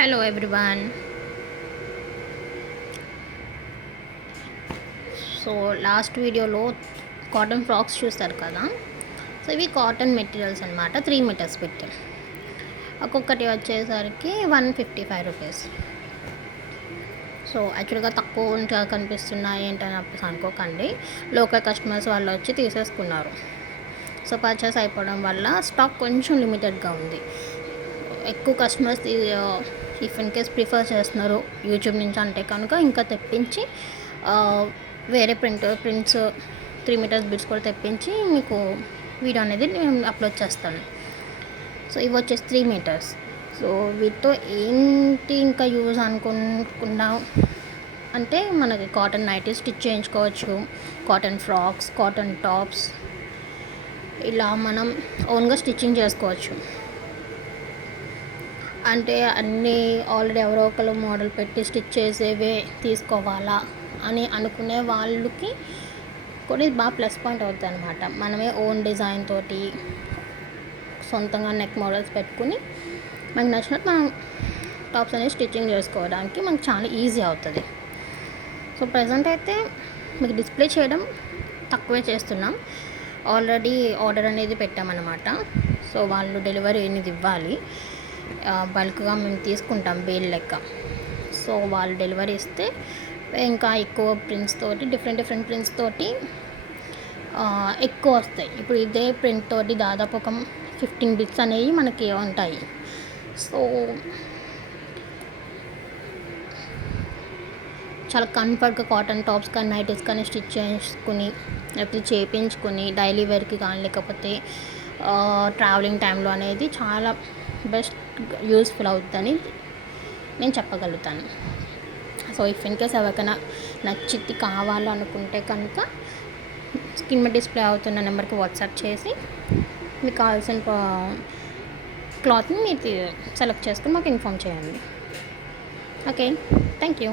Hello everyone. So last వీడియోలో cotton frocks చూస్తారు కదా. సో ఇవి కాటన్ మెటీరియల్స్ అనమాట. 3 మీటర్స్ పెట్టి ఒక్కొక్కటి వచ్చేసరికి 155 రూపీస్. సో యాక్చువల్గా తక్కువ ఉంటా కనిపిస్తున్నాయి ఏంటని అనుకోకండి. లోకల్ కస్టమర్స్ వాళ్ళు వచ్చి తీసేసుకున్నారు. సో పర్చేస్ అయిపోవడం వల్ల స్టాక్ కొంచెం లిమిటెడ్గా ఉంది. ఎక్కువ customers if in case prefer చేస్తున్నారు యూట్యూబ్ నుంచి అంటే కనుక ఇంకా తెప్పించి వేరే ప్రింట్స్ 3 మీటర్స్ బిట్స్ కూడా తెప్పించి మీకు వీడియో అనేది నేను అప్లోడ్ చేస్తాను. సో ఇవి వచ్చేసి 3 మీటర్స్. సో వీటితో ఏంటి ఇంకా యూజ్ అనుకున్నాం అంటే మనకి కాటన్ నైటీ స్టిచ్ చేయించుకోవచ్చు, కాటన్ ఫ్రాక్స్, కాటన్ టాప్స్ ఇలా మనం ఓన్గా స్టిచ్చింగ్ చేసుకోవచ్చు. అంటే అన్నీ ఆల్రెడీ ఎవరో ఒకరు మోడల్ పెట్టి స్టిచ్ చేసేవే తీసుకోవాలా అని అనుకునే వాళ్ళకి కూడా ఇది బాగా ప్లస్ పాయింట్ అవుతుంది అనమాట. మనమే ఓన్ డిజైన్ తోటి సొంతంగా నెక్ మోడల్స్ పెట్టుకుని మనకు నచ్చినట్టు మనం టాప్స్ అనేది స్టిచ్చింగ్ చేసుకోవడానికి మనకు చాలా ఈజీ అవుతుంది. సో ప్రజెంట్ అయితే మీకు డిస్ప్లే చేయడం తక్కువే చేస్తున్నాం. ఆల్రెడీ ఆర్డర్ అనేది పెట్టామన్నమాట. సో వాళ్ళు డెలివరీ అనేది ఇవ్వాలి. బల్క్గా మేము తీసుకుంటాం బేల్ లెక్క. సో వాళ్ళు డెలివరీ ఇస్తే ఇంకా ఎక్కువ ప్రింట్స్ తోటి డిఫరెంట్ ప్రింట్స్ తోటి ఎక్కువ వస్తాయి. ఇప్పుడు ఇదే ప్రింట్ తోటి దాదాపు ఒక 15 బిట్స్ అనేవి మనకి ఉంటాయి. సో చాలా కంఫర్ట్గా కాటన్ టాప్స్ కానీ నైటీస్ కానీ స్టిచ్ చేసుకుని లేకపోతే చేయించుకుని డైలీ వేర్కి కానీ లేకపోతే ట్రావెలింగ్ టైంలో అనేది చాలా బెస్ట్ యూస్ఫుల్ అవుతుందని నేను చెప్పగలుగుతాను. సో ఇఫ్ ఇన్ కేస్ ఎవరికైనా నచ్చితే కావాలనుకుంటే కనుక స్క్రీన్ మీద డిస్ప్లే అవుతున్న నెంబర్కి వాట్సాప్ చేసి మీకు కావాల్సిన క్లాత్ని మీరు సెలెక్ట్ చేసుకుని మాకు ఇన్ఫామ్ చేయండి. Okay, thank you.